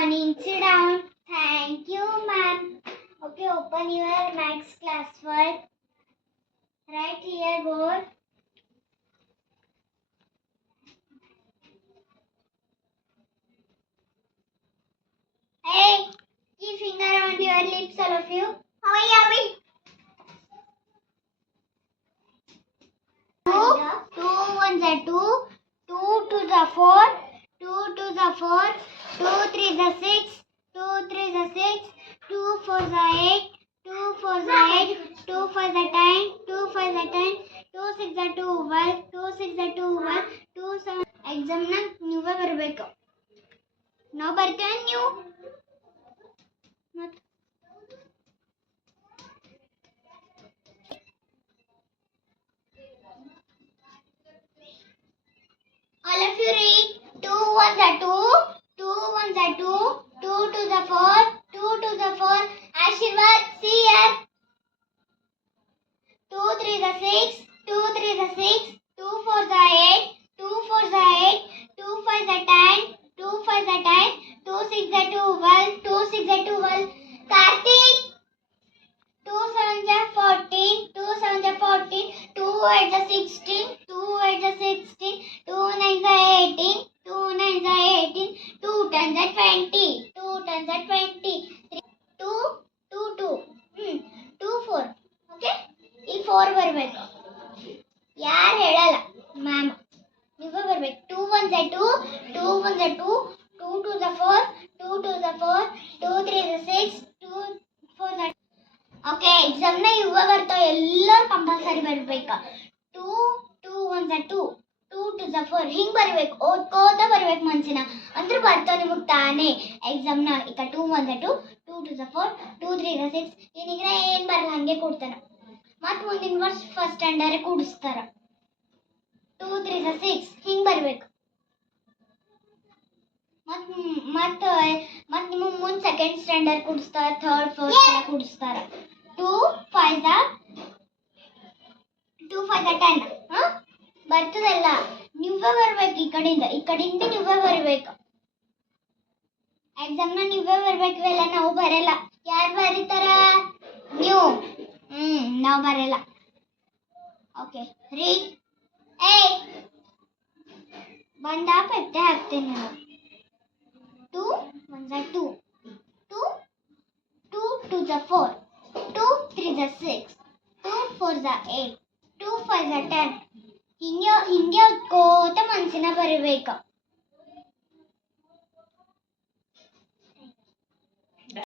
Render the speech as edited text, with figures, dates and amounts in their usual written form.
morning. Sit down. Thank you, ma'am. Okay, open your maths class work. Write here board. Hey, keep finger on your lips, all of you. Hurry. Two ones are two. Two twos are four. Two twos are four. Two threes are six. Two threes are six. Two fours are eight. Two fours are eight. Two fives are 10. Two fives are 10. Two six are 12. Two six are 12. Two seven. Exam na ನೀವೇ ಬರಬೇಕು. ನಾವು ಬರ್ತೇವೆ ನೀವು. All of you read. Two ones are two. Two ones are two. Two twos are four. Two twos are four. Ashirwad, see here. Two threes are six. Two threes are six. Two fours are eight. Two fours are eight. Two fives are 10. Two fives are 10. Two six are 12. Two six are 12. Karthik. Two sevens are 14. Two sevens are 14. Two eights are 16. Two eights are 16. Two nines are 18. Two nines are 18. Two tens are 20. Two tens are 20. Two. Two four. Okay? ಈ 4 ಬರಬೇಕು. ಯಾರು ಹೇಳಲ್ಲ ma'am. ನೀವೇ ಬರಬೇಕು. 2 ones are 2. 2 ones are 2. 2 twos are 4. 2 twos are 4. 2 threes are 6. 2 fours are. Okay, ಎಕ್ಸಾಮ್ನ ಇವಾಗ ಬರ್ತಾವೆ. ಎಲ್ಲರೂ compulsory ಬರಬೇಕು. 2 ones are 2. 2 twos are 4. ಹಿಂಗೆ ಬರಬೇಕು. ಓದ್ಕೋತ ಬರಬೇಕು ಮನ್ಸಿನ. ಅಂದ್ರೆ ಬರ್ತಾವೆ ನಿಮಗೆ ತಾನೇ ಎಕ್ಸಾಮ್ನ. ಈಗ 2 ones are 2. 2 twos are 4. 2 threes are 6. ಈಗ ಏನು ಬರಲ್ಲ, ಹಂಗೆ ಕೊಡ್ತಾನೆ. ಮತ್ತು ಮುಂದಿನ ವರ್ಷ ಫಸ್ಟ್ ಸ್ಟ್ಯಾಂಡರ್ಡ್ ಕೂಡಿಸ್ತಾರ. 2 3s are 6. ಹಿಂಗೆ ಬರಬೇಕು. ಮತ್ತು ನಿಮಗೆ ಮುಂದೆ ಸೆಕೆಂಡ್ ಸ್ಟ್ಯಾಂಡರ್ಡ್ ಕೂಡಿಸ್ತಾರ, ಥರ್ಡ್ ಫೋರ್ತ್ ಎಲ್ಲ ಕೂಡಿಸ್ತಾರ. 2 5s are 10. ಬರ್ತದಲ್ಲ, ನೀವೇ ಬರ್ಬೇಕು. ಈ ಕಡೆಯಿಂದ ನೀವೇ ಬರಬೇಕು. ಎಕ್ಸಾಮ್ನ ನೀವೇ ಬರ್ಬೇಕು. ಇವೆಲ್ಲ ನಾವು ಬರಲ್ಲ. ಯಾರು ಬರೀತಾರ? ನೀವು. ನಾವು ಬರಲ್ಲ. Okay, read. ಬಂದ ಪೆಟ್ಟೆ ಹಾಕ್ತೇನೆ ನಾನು. 2 ones are 2. 2 twos are 4. 2 threes are 6. 2 fours are 8. 2 fives are 10. ಹಿಂಗೆ ಓದ್ಕೋತ ಮನಸ್ಸಿನ ಬರಬೇಕು.